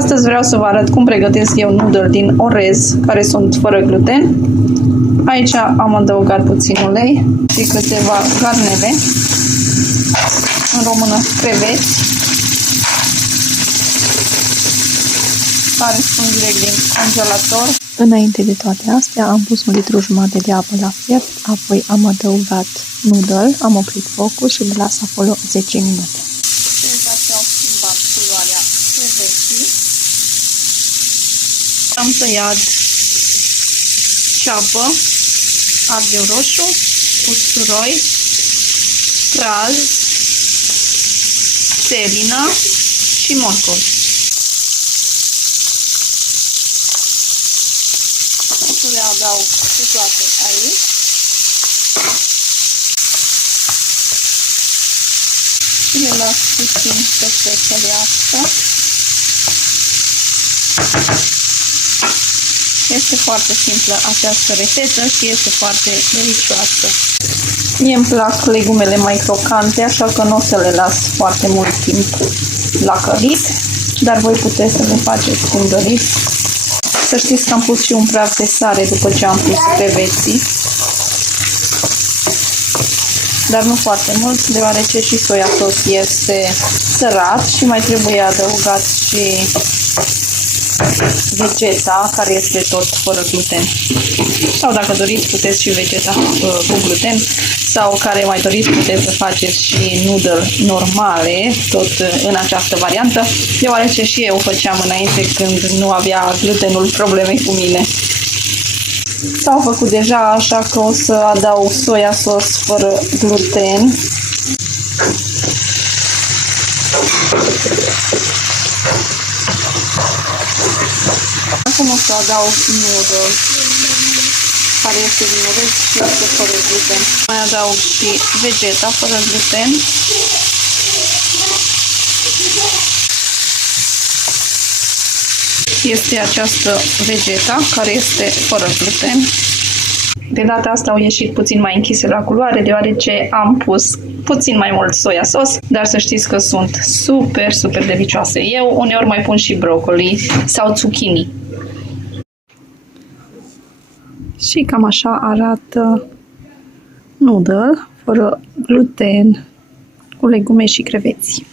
Astăzi vreau să vă arăt cum pregătesc eu noodle din orez, care sunt fără gluten. Aici am adăugat puțin ulei și câteva garnele, în română creveți, care sunt direct din congelator. Înainte de toate astea, am pus 1,5 litru de apă la fiert, apoi am adăugat noodle, am oprit focul și le las acolo 10 minute. Senzația au schimbat culoarea creveții. Am tăiat ceapă, ardeu roșu, usturoi, praz, serină și morcov. O să le adaug pe toate aici. Și le las puțin să se călească. Este foarte simplă această rețetă și este foarte delicioasă. Mie îmi plac legumele mai crocante, așa că nu o să le las foarte mult timp la călit, dar voi puteți să le faceți cum doriți. Să știți că am pus și un praf de sare după ce am pus creveții, dar nu foarte mult, deoarece și soia sos este sărat și mai trebuie adăugat și vegeta, care este tot fără gluten. Sau dacă doriți, puteți și vegeta cu gluten, sau care mai doriți, puteți să faceți și noodle normale, tot în această variantă, deoarece și eu făceam înainte când nu avea glutenul probleme cu mine. S-au făcut deja, așa că o să adaug soia sos fără gluten. Acum o să adaug noodle, care este din orez și este fără gluten. Mai adaug și vegeta fără gluten. Este această vegeta care este fără gluten. De data asta au ieșit puțin mai închise la culoare, deoarece am pus puțin mai mult soia sos, dar să știți că sunt super, super delicioase. Eu uneori mai pun și broccoli sau zucchini. Și cam așa arată noodle fără gluten, cu legume și creveți.